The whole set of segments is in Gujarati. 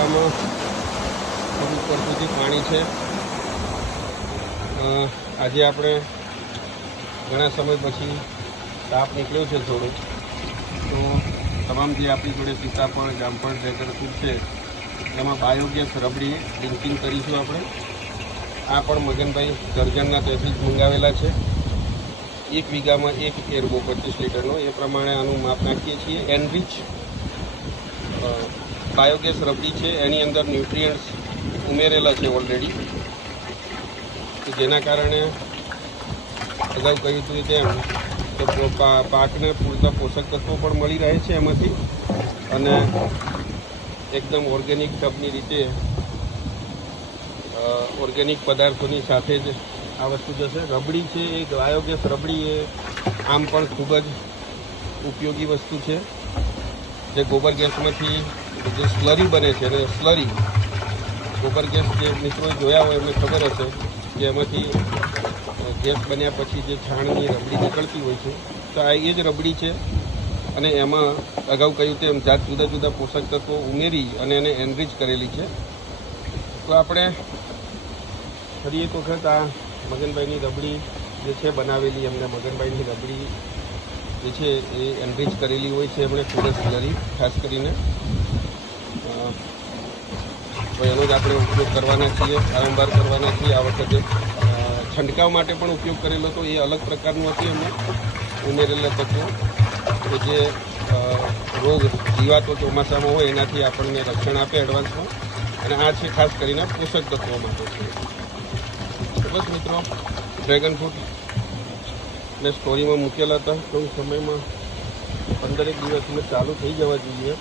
કૂવામાં ખૂબ ઉપર સુધી પાણી છે. આજે આપણે ઘણા સમય પછી તાપ નીકળ્યો છે થોડું, તો તમામ જે આપણી જોડે સીતાફળ, જામફળ, ડ્રેગન ફ્રૂટ છે એમાં બાયોગેસ રબડી લિંકિંગ કરીશું આપણે. આ પણ મગનભાઈ દર્જનના ત્યાંથી જ મંગાવેલા છે. 1 વીઘામાં 1 એરબો 25 લીટરનો, એ પ્રમાણે આનું માપ નાખીએ છીએ. એનરીચ બાયોગેસ રબડી છે, એની અંદર ન્યુટ્રિયન્ટ્સ ઉમેરેલા છે ઓલરેડી, કે જેના કારણે અગાઉ કહ્યું હતું તેમ કે પાકને પૂરતા પોષક તત્વો પણ મળી રહે છે એમાંથી, અને એકદમ ઓર્ગેનિક ઢબની રીતે ઓર્ગેનિક પદાર્થોની સાથે જ આ વસ્તુ જશે. રબડી છે એ બાયોગેસ રબડી એ આમ પણ ખૂબ જ ઉપયોગી વસ્તુ છે. જે ગોબર ગેસમાંથી જે સ્લરી બને છે, અને સ્લરી ગોબર ગેસ જે મિત્રો જોયા હોય એમને ખબર હશે કે એમાંથી ગેસ બન્યા પછી જે છાણની રબડી નીકળતી હોય છે, તો આ એ જ રબડી છે. અને એમાં અગાઉ કહ્યું તેમ જુદા જુદા પોષક તત્વો ઉમેરી અને એને એનરીચ કરેલી છે. તો આપણે ફરી એક વખત આ મગનભાઈની રબડી જે છે બનાવેલી, એમને મગનભાઈની રબડી જે છે એ એનરીચ કરેલી હોય છે એમણે ખૂબ જ સ્લરી ખાસ કરીને. તો એનો જ આપણે ઉપયોગ કરવાના છીએ, વારંવાર કરવાના છીએ. આ વખતે છંટકાવ માટે પણ ઉપયોગ કરેલો હતો, એ અલગ પ્રકારનું હતું. એમને ઉમેરેલા તત્વો કે જે રોગ જીવાતો ચોમાસામાં હોય એનાથી આપણને રક્ષણ આપે એડવાન્સમાં, અને આ છે ખાસ કરીને પોષક તત્વો માટે છે. બસ મિત્રો, ડ્રેગન ફ્રૂટ મેં સ્ટોરીમાં મૂકેલા હતા. ટૂંક સમયમાં 15 દિવસમાં ચાલુ થઈ જવા જોઈએ,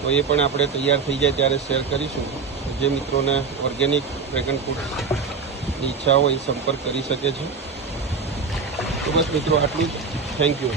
તો એ પણ આપણે તૈયાર થઈ જાય ત્યારે શેર કરીશું. જે મિત્રોને ઓર્ગેનિક ડ્રેગન ફ્રૂટની ઈચ્છા હોય એ સંપર્ક કરી શકે છે. તો બસ મિત્રો, આટલું જ. Thank you.